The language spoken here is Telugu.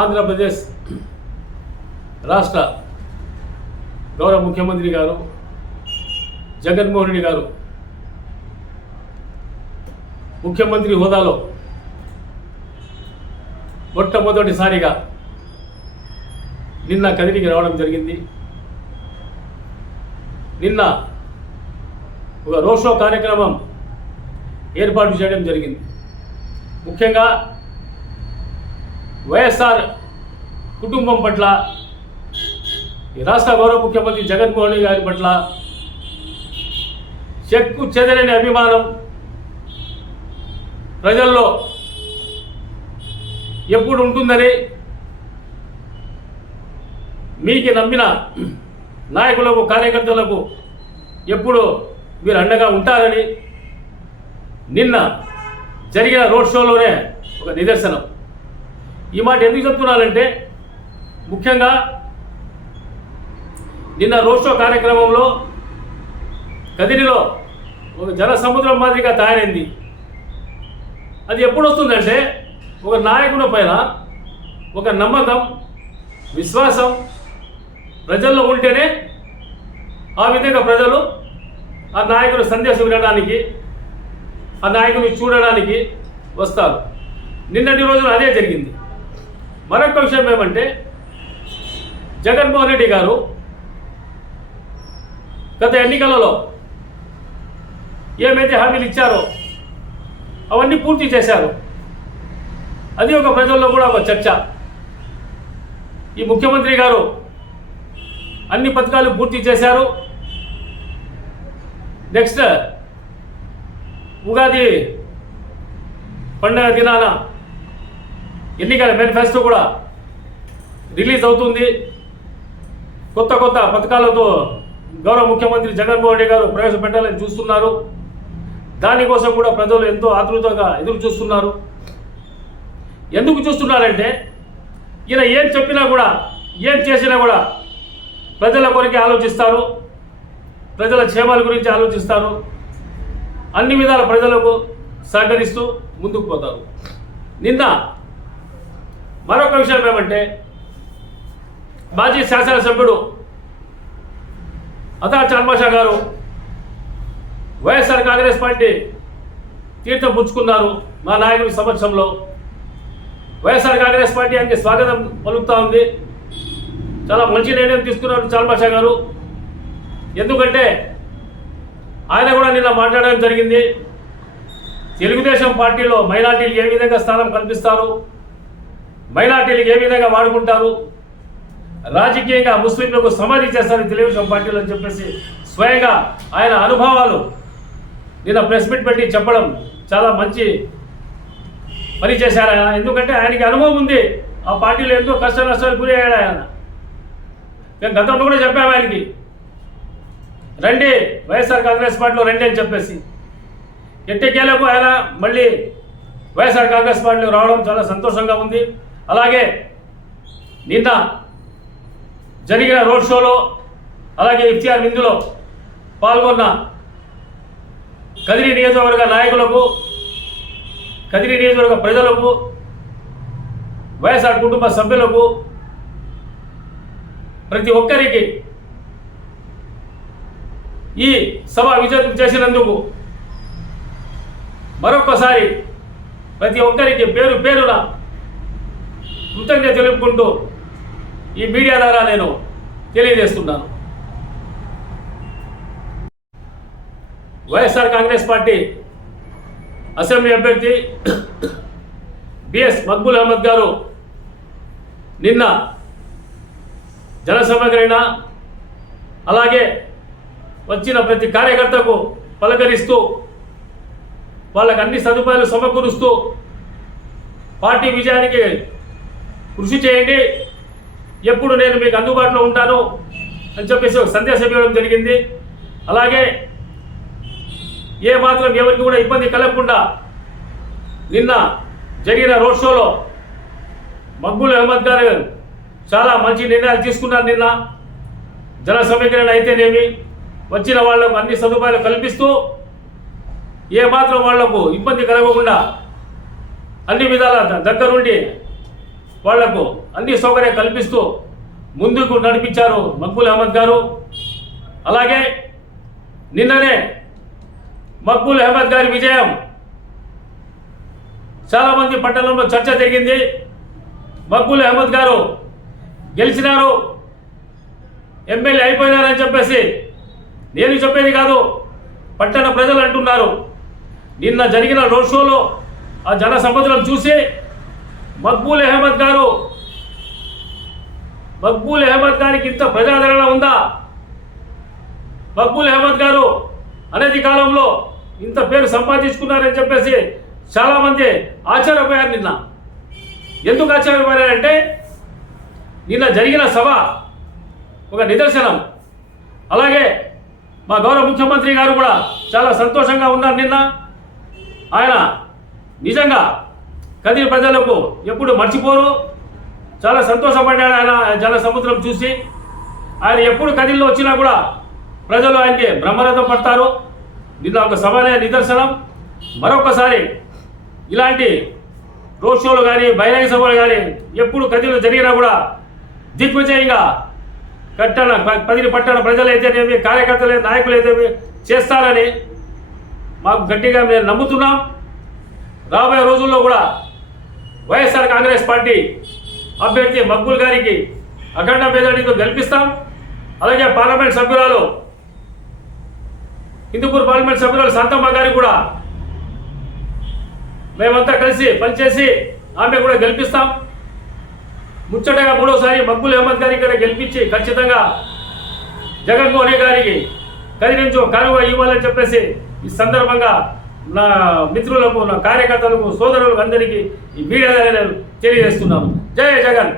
ఆంధ్రప్రదేశ్ రాష్ట్ర గౌరవ ముఖ్యమంత్రి గారు జగన్మోహన్ రెడ్డి గారు ముఖ్యమంత్రి హోదాలో మొట్టమొదటిసారిగా నిన్న కదిరికి రావడం జరిగింది. నిన్న ఒక రోడ్ షో కార్యక్రమం ఏర్పాటు చేయడం జరిగింది. ముఖ్యంగా వైఎస్ఆర్ కుటుంబం పట్ల ఈ రాష్ట్ర గౌరవ ముఖ్యమంత్రి జగన్మోహన్ గారి పట్ల చెక్కు చెదరని అభిమానం ప్రజల్లో ఎప్పుడు ఉంటుందని మీకు నమ్మిన నాయకులకు కార్యకర్తలకు ఎప్పుడు మీరు అండగా ఉంటారని నిన్న జరిగిన రోడ్ షోలోనే ఒక నిదర్శనం. ఈ మాట ఎందుకు చెప్తున్నానంటే ముఖ్యంగా నిన్న రోడ్ షో కార్యక్రమంలో కదిరిలో ఒక జన సముద్రం మాదిరిగా తయారైంది. అది ఎప్పుడు వస్తుందంటే ఒక నాయకుని పైన ఒక నమ్మకం విశ్వాసం ప్రజల్లో ఉంటేనే ఆ విధంగా ప్రజలు ఆ నాయకుని సందేశం వినడానికి ఆ నాయకుని చూడడానికి వస్తారు. నిన్నటి రోజున అదే జరిగింది. మరొక విషయం ఏమంటే జగన్మోహన్ రెడ్డి గారు గత ఎన్నికలలో ఏమైతే హామీలు ఇచ్చారో అవన్నీ పూర్తి చేశారు. అది ఒక ప్రజల్లో కూడా ఒక చర్చ. ఈ ముఖ్యమంత్రి గారు అన్ని పథకాలు పూర్తి చేశారు. నెక్స్ట్ ఉగాది పండుగ దినాన ఎన్నికల మేనిఫెస్టో కూడా రిలీజ్ అవుతుంది. కొత్త కొత్త పథకాలతో గౌరవ ముఖ్యమంత్రి జగన్మోహన్ రెడ్డి గారు ప్రవేశపెట్టాలని చూస్తున్నారు. దానికోసం కూడా ప్రజలు ఎంతో ఆతృతగా ఎదురు చూస్తున్నారు. ఎందుకు చూస్తున్నారంటే ఈయన ఏం చెప్పినా కూడా ఏం చేసినా కూడా ప్రజల కొరికి ఆలోచిస్తారు. ప్రజల క్షేమాల గురించి ఆలోచిస్తారు. అన్ని విధాల ప్రజలకు సహకరిస్తూ ముందుకు పోతారు. నిన్న మరొక విషయం ఏమంటే మాజీ శాసనసభ్యుడు అతా చన్మాషా గారు వైఎస్ఆర్ కాంగ్రెస్ పార్టీ తీర్థం పుచ్చుకున్నారు మా నాయకుడి సమక్షంలో. వైఎస్ఆర్ కాంగ్రెస్ పార్టీ ఆయనకి స్వాగతం పలుకుతూ ఉంది. చాలా మంచి నిర్ణయం తీసుకున్నారు చాల్మాషా గారు. ఎందుకంటే ఆయన కూడా నిన్న మాట్లాడడం జరిగింది. తెలుగుదేశం పార్టీలో మైనార్టీలు ఏ విధంగా స్థానం కల్పిస్తారు? మైనార్టీలకు ఏ విధంగా వాడుకుంటారు? రాజకీయంగా ముస్లింలకు సమాధి చేస్తారు తెలుగుదేశం పార్టీలో అని చెప్పేసి స్వయంగా ఆయన అనుభవాలు నిన్న ప్రెస్ మీట్ పెట్టి చెప్పడం చాలా మంచి పని చేశారు ఆయన. ఎందుకంటే ఆయనకి అనుభవం ఉంది. ఆ పార్టీలో ఎంతో కష్ట నష్టాలు గురి అయ్యాడు ఆయన. మేము గతంలో కూడా చెప్పాము ఆయనకి. రండి వైఎస్ఆర్ కాంగ్రెస్ పార్టీలో రండి అని చెప్పేసి. ఎట్టకేలకు ఆయన మళ్ళీ వైఎస్ఆర్ కాంగ్రెస్ పార్టీలో రావడం చాలా సంతోషంగా ఉంది. అలాగే నిన్న జరిగిన రోడ్ షోలో అలాగే ఇఫ్తియార్ విందులో పాల్గొన్న కదిరి నియోజకవర్గ నాయకులకు కదిరి నియోజకవర్గ ప్రజలకు వైఎస్ఆర్ కుటుంబ సభ్యులకు ప్రతి ఒక్కరికి ఈ సభ విజయం చేసినందుకు మరొకసారి ప్రతి ఒక్కరికి పేరు పేరున కృతజ్ఞత తెలుపుకుంటూ ఈ మీడియా ద్వారా నేను తెలియజేస్తున్నాను. వైఎస్ఆర్ కాంగ్రెస్ పార్టీ అసెంబ్లీ అభ్యర్థి బిఎస్ మక్బుల్ అహ్మద్ గారు నిన్న జనసమగ్రైన అలాగే వచ్చిన ప్రతి కార్యకర్తకు పలకరిస్తూ వాళ్ళకు అన్ని సదుపాయాలు సమకూరుస్తూ పార్టీ విజయానికి కృషి చేయండి. ఎప్పుడు నేను మీకు అందుబాటులో ఉంటాను అని చెప్పేసి ఒక సందేశం ఇవ్వడం జరిగింది. అలాగే ఏ మాత్రం ఎవరికి కూడా ఇబ్బంది కలగకుండా నిన్న జరిగిన రోడ్ షోలో మక్బూల్ అహ్మద్ గారు చాలా మంచి నిర్ణయాలు తీసుకున్నారు నిన్న. జన సమీకరణ అయితేనేమి? వచ్చిన వాళ్ళకు అన్ని సదుపాయాలు కల్పిస్తూ ఏ మాత్రం వాళ్ళకు ఇబ్బంది కలగకుండా అన్ని విధాల ద- దగ్గరుండి వాళ్ళకు అన్ని సౌకర్యం కల్పిస్తూ ముందుకు నడిపించారు మక్బూల్ అహ్మద్ గారు. అలాగే నిన్ననే మక్బూల్ అహ్మద్ గారి విజయం. చాలామంది పట్టణంలో చర్చ జరిగింది. మక్బూల్ అహ్మద్ గారు గెలిచినారు. ఎమ్మెల్యే అయిపోయినారని చెప్పేసి నేను చెప్పేది కాదు. పట్టణ ప్రజలు అంటున్నారు. నిన్న జరిగిన రోడ్ షోలో ఆ జన సముద్రం చూసి మక్బూల్ అహ్మద్ గారు మక్బూల్ అహ్మద్ గారికి ఇంత ప్రజాదరణ ఉందా? మక్బూల్ అహ్మద్ గారు అనేది కాలంలో ఇంత పేరు సంపాదించుకున్నారని చెప్పేసి చాలామంది ఆశ్చర్యపోయారు నిన్న. ఎందుకు ఆశ్చర్యపోయారంటే నిన్న జరిగిన సభ ఒక నిదర్శనం. అలాగే మా గౌరవ ముఖ్యమంత్రి గారు కూడా చాలా సంతోషంగా ఉన్నారు నిన్న. ఆయన నిజంగా కదిరి ప్రజలకు ఎప్పుడు మర్చిపోరు. చాలా సంతోషపడ్డాడు ఆయన జల సముద్రం చూసి. ఆయన ఎప్పుడు కదిల్లో వచ్చినా కూడా ప్రజలు ఆయనకి బ్రహ్మరథం పడతారు. నిన్న ఒక సభనే నిదర్శనం. మరొకసారి ఇలాంటి రోడ్ షోలు కానీ బహిరంగ సభలు కానీ ఎప్పుడు కదిలో జరిగినా కూడా దిగ్విజయంగా కట్టణ ప- పదిని పట్టణ ప్రజలైతేనేమి కార్యకర్తలు నాయకులు అయితేమి చేస్తారని మాకు గట్టిగా మేము నమ్ముతున్నాం. రాబోయే రోజుల్లో కూడా వైఎస్ఆర్ కాంగ్రెస్ పార్టీ అభ్యర్థి మక్బుల్ గారికి అఖండ మెజార్టీతో గెలిపిస్తాం. అలాగే పార్లమెంట్ సభ్యురాలు హిందూపూర్ పార్లమెంట్ సభ్యురాలు శాంతమ్మ గారికి కూడా మేమంతా కలిసి పనిచేసి ఆమె కూడా గెలిపిస్తాం. ముచ్చటగా మూడోసారి మక్బుల్ అహ్మద్ గారి ఇక్కడ గెలిపించి ఖచ్చితంగా జగన్మోహన్ రెడ్డి గారికి కదిలించు కరువు ఇవ్వాలని చెప్పేసి ఈ సందర్భంగా నా మిత్రులకు నా కార్యకర్తలకు సోదరులకు అందరికీ ఈ మీడియా తెలియజేస్తున్నాము జయ తెలియజేస్తున్నాను జగన్!